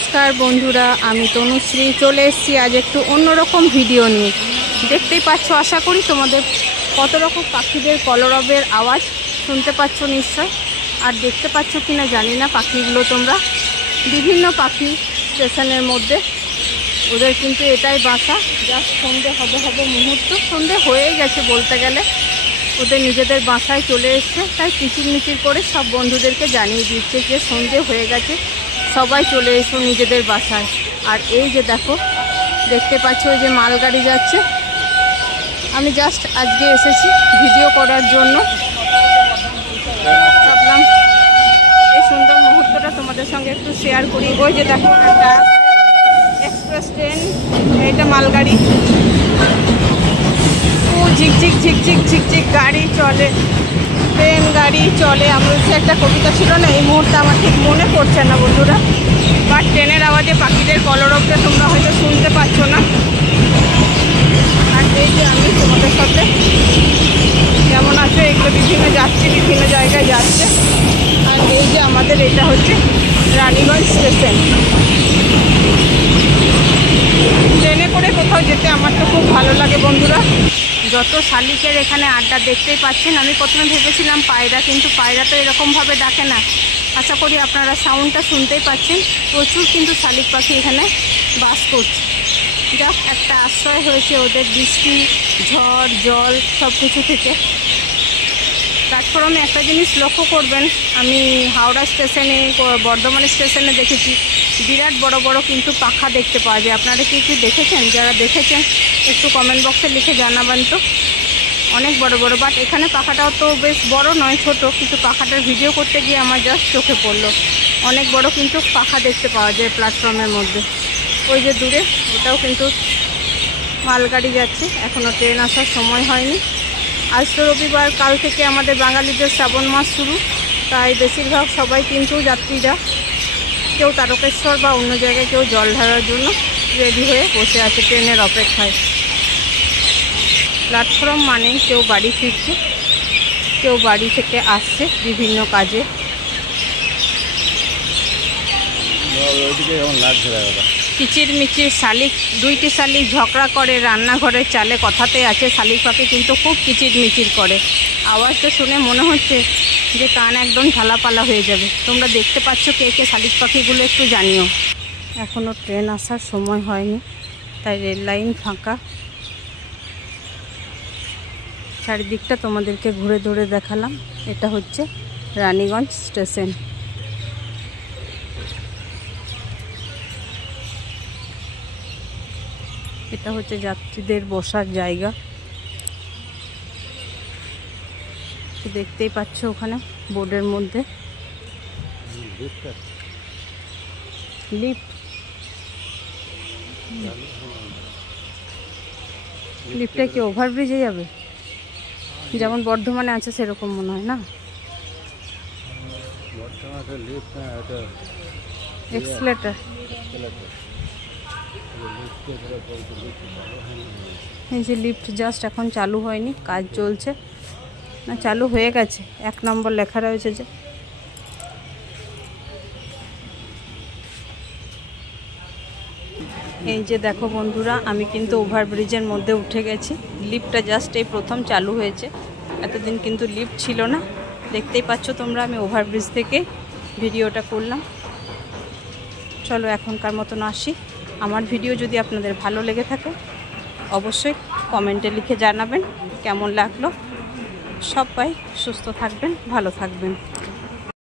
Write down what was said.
নমস্কার বন্ধুরা, আমি তনুশ্রী চলে এসেছি আজ একটু অন্যরকম ভিডিও নিয়ে। দেখতেই পাচ্ছ, আশা করি তোমাদের কত রকম পাখিদের কলরবের আওয়াজ শুনতে পাচ্ছ নিশ্চয়। আর দেখতে পাচ্ছ কিনা জানি না, পাখিগুলো তোমরা বিভিন্ন পাখি স্টেশনের মধ্যে, ওদের কিন্তু এটাই বাসা। জাস্ট সন্ধে হবে মুহূর্ত, সন্ধে হয়েই গেছে বলতে গেলে। ওদের নিজেদের বাসায় চলে এসছে, তাই কিচিরমিচির করে সব বন্ধুদেরকে জানিয়ে দিচ্ছে যে সন্ধে হয়ে গেছে, সবাই চলে এসো নিজেদের বাসায়। আর এই যে দেখো, দেখতে পাচ্ছ ওই যে মালগাড়ি যাচ্ছে। আমি জাস্ট আজকে এসেছি ভিডিও করার জন্য, ভাবলাম এই সুন্দর মুহূর্তটা তোমাদের সঙ্গে একটু শেয়ার করি। ওই যে দেখো একটা এক্সপ্রেস ট্রেন, এইটা মালগাড়ি। ঝিকঝিক ঝিকঝিক ঝিকঝিক গাড়ি চলে, ট্রেন গাড়ি চলে। আমার হচ্ছে একটা কবিতা ছিল না, এই মুহূর্তে আমার ঠিক মনে পড়ছে না বন্ধুরা। বাট ট্রেনের আওয়াজে পাখিদের কলরবটা তোমরা হয়তো শুনতে পাচ্ছ না। আর এই যে আমি তোমাদের সাথে কেমন আছে, এগুলো বিভিন্ন যাচ্ছে, বিভিন্ন জায়গায় যাচ্ছে। আর এই যে আমাদের এটা হচ্ছে রানীগঞ্জ স্টেশন। ট্রেনে করে কোথাও যেতে আমার তো খুব ভালো লাগে বন্ধুরা। যত শালিকের এখানে আড্ডা দেখতেই পাচ্ছেন। আমি প্রথমে ভেবেছিলাম পায়রা, কিন্তু পায়রা তো এরকমভাবে ডাকে না। আশা করি আপনারা সাউন্ডটা শুনতেই পাচ্ছেন। প্রচুর কিন্তু শালিক পাখি এখানে বাস করছে। যাক, একটা আশ্রয় হয়েছে ওদের বৃষ্টি, ঝড়, জল সব কিছু থেকে। প্ল্যাটফর্মে একটা জিনিস লক্ষ্য করবেন, আমি হাওড়া স্টেশনে, বর্ধমান স্টেশনে দেখেছি বিরাট বড় বড় কিন্তু পাখা দেখতে পাওয়া যায়। আপনারা কি দেখেছেন? যারা দেখেছেন একটু কমেন্ট বক্সে লিখে জানাবেন তো। অনেক বড় বড়, বাট এখানে পাখাটাও তো বেশ বড় নয়, ছোট। কিন্তু পাখাটার ভিডিও করতে গিয়ে আমার জাস্ট চোখে পড়লো, অনেক বড় কিন্তু পাখা দেখতে পাওয়া যায় প্ল্যাটফর্মের মধ্যে। ওই যে দূরে, ওটাও কিন্তু মালগাড়ি যাচ্ছে, এখনও ট্রেন আসার সময় হয়নি। আজ তো রবিবার, কাল থেকে আমাদের বাঙালিদের শ্রাবণ মাস শুরু, তাই বেশিরভাগ সবাই কিন্তু যাত্রীরা কেউ তারকেশ্বর বা অন্য জায়গায় কেউ জল ঢালার জন্য রেডি হয়ে বসে আছে ট্রেনের অপেক্ষায়। প্ল্যাটফর্ম মানেই কেউ বাড়ি ফিরছে, কেউ বাড়ি থেকে আসছে বিভিন্ন কাজে। কিচিরমিচির শালিক, দুইটি শালিক ঝগড়া করে রান্নাঘরের চালে, কথাতে আছে শালিক পাখি কিন্তু খুব কিচিরমিচির করে। আওয়াজটা শুনে মনে হচ্ছে যে কান একদম ঝালাপালা হয়ে যাবে। তোমরা দেখতে পাচ্ছ কে কে শালিক পাখিগুলো, একটু জানিও। এখনও ট্রেন আসার সময় হয়নি, তাই রেল লাইন ফাঁকা। চারিদিকটা তোমাদেরকে ঘুরে ধরে দেখালাম। এটা হচ্ছে রানীগঞ্জ স্টেশন। এটা হচ্ছে যাত্রীদের বসার জায়গা। দেখতেই পাচ্ছ ওখানে বোর্ডের মধ্যে লিফট। লিফটে কি ওভারব্রিজে যাবে? যেমন বর্ধমানে আছে সেরকম মনে হয় না? এক্সেলেটর। এই যে লিফট জাস্ট এখন চালু হয়নি, কাজ চলছে। না, চালু হয়ে গেছে, 1 নম্বর লেখা রয়েছে যে। এই যে দেখো বন্ধুরা, আমি কিন্তু ওভারব্রিজের মধ্যে উঠে গেছি। লিফটটা জাস্ট এই প্রথম চালু হয়েছে, এতদিন কিন্তু লিফট ছিল না। দেখতেই পাচ্ছ তোমরা, আমি ওভারব্রিজ থেকে ভিডিওটা করলাম। চলো এখনকার মতন আসি। আমার ভিডিও যদি আপনাদের ভালো লেগে থাকে অবশ্যই কমেন্টে লিখে জানাবেন কেমন লাগলো। সবাই সুস্থ থাকবেন, ভালো থাকবেন।